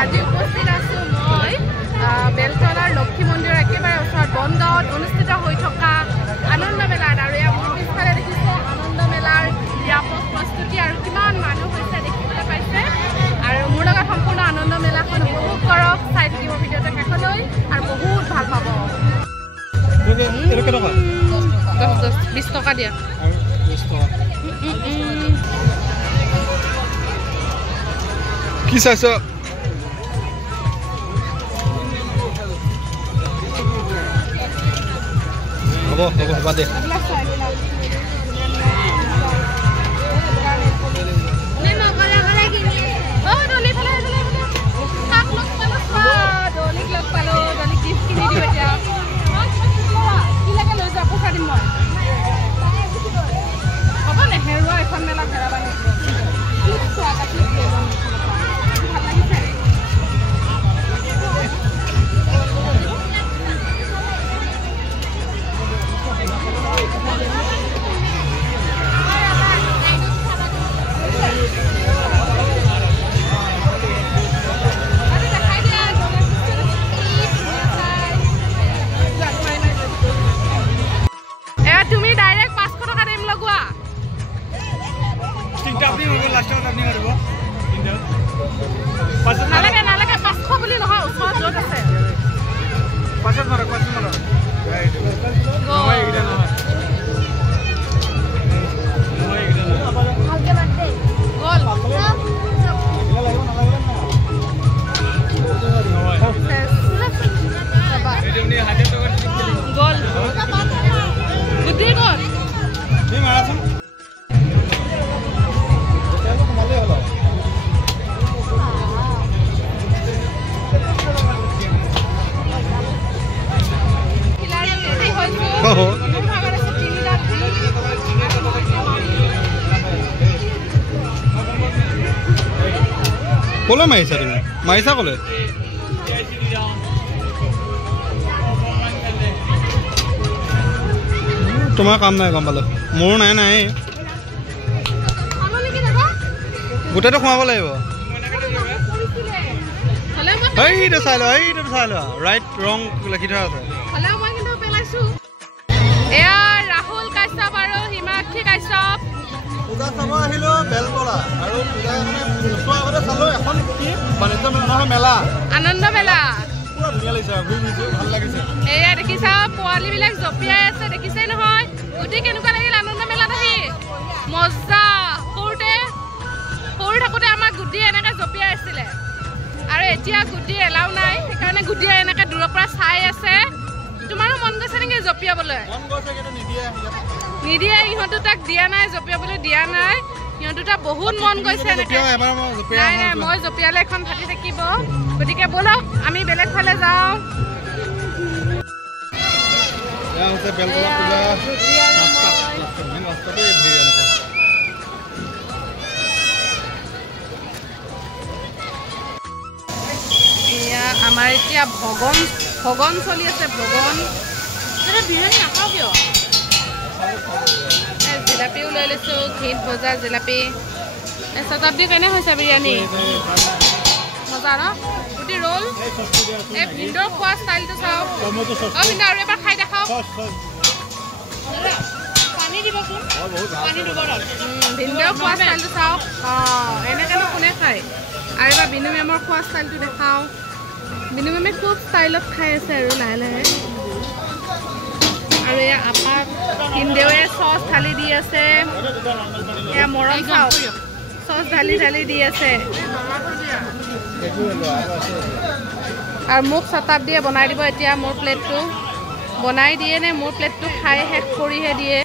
আজি উপস্থিত আছো মই বেলতলাৰ লক্ষী মন্দিৰৰ একেবাৰে ওচৰত বনগাঁৱত অনুষ্ঠিত হৈ থকা আনন্দ মেলাত আৰু ইয়াৰ মোৰ পিছফালে দেখিছে আনন্দ মেলাৰ ব্যাপক প্ৰস্তুতি আৰু কিমান মানুহ হৈছে দেখিবলৈ পাইছে আৰু মোৰ লগত সম্পূৰ্ণ আনন্দ মেলাখন উপভোগ কৰক চাই থাকিব ভিডিঅ'টো শেষলৈ আৰু বহুত ভাল পাব 20 টকা দিয়া কি চাইছ হ'ব দে কলে মাৰিছা তুমি মাৰিছা কলে তোমাৰ কাম নাই গম পালো মোৰো নাই নাই গোটেইটো সোমাব লাগিব এইটো চাই লোৱা ৰাইট ৰং লিখি থোৱা আছে এয়া ৰাহুল কাশ্যপ আৰু হিমাক্ষী কাশ্যপ পূজা চাব আহিলো বেলতলা আৰু পূজা মানে ওচৰ আগতে চালো এখন কি বাণিজ্য মেলা মেলা আনন্দ মেলা পুৰা ধুনীয়া লাগিছে ঘূৰি ভাল লাগিছে এয়া দেখিছা পোৱালিবিলাক জপিয়াই আছে দেখিছে নহয় গুটি কেনেকুৱা লাগিল আনন্দ মেলাত আহি মজা সৰু থাকোঁতে আমাৰ গুটি এনেকৈ জপিয়াই আছিলে আৰু এতিয়া গুটি এলাও নাই সেইকাৰণে গুটিয়ে এনেকৈ দূৰৰ পৰা চাই আছে তোমাৰো মন গৈছে নেকি জপিয়াবলৈ নিদিয়ে ইহঁতো তাক দিয়া নাই জপিয়াবলৈ দিয়া নাই সিহঁতো তাক বহুত মন গৈছে নাই নাই মই জপিয়ালে এখন ফাটি থাকিব গতিকে বলক আমি বেলেগ ফালে যাওঁ এয়া আমাৰ এতিয়া ভগন চলি আছে ভগন বিৰিয়ানী নাখাওঁ কিয় জিলাপিও লৈ লৈছোঁ ঘিত ভজা জিলাপি শতাব্দী কেনে হৈছে বিৰিয়ানী মজা ন গুটি ৰোল এই ভিন্দৰ খোৱা ষ্টাইলটো চাওক অঁ ভিন্দৰ আৰু এবাৰ খাই দেখাওক পানী দিবচোন পানী দিব ভিন্দৰ খোৱা ষ্টাইলটো চাওক অঁ এনেকৈনো কোনে খায় আৰু এবাৰ বিনু মেমৰ খোৱা ষ্টাইলটো দেখাওঁ বিনু মেমে খুব ষ্টাইলত খাই আছে আৰু লাহে লাহে আৰু এয়া আপাক কিনদেৱে চচ ঢালি দি আছে এয়া মৰম চাওক চচ ঢালি দি আছে আৰু মোক শতাব্দীয়ে বনাই দিব এতিয়া মোৰ প্লেটটো বনাই দিয়ে নে মোৰ প্লেটটো খাই শেষ কৰিহে দিয়ে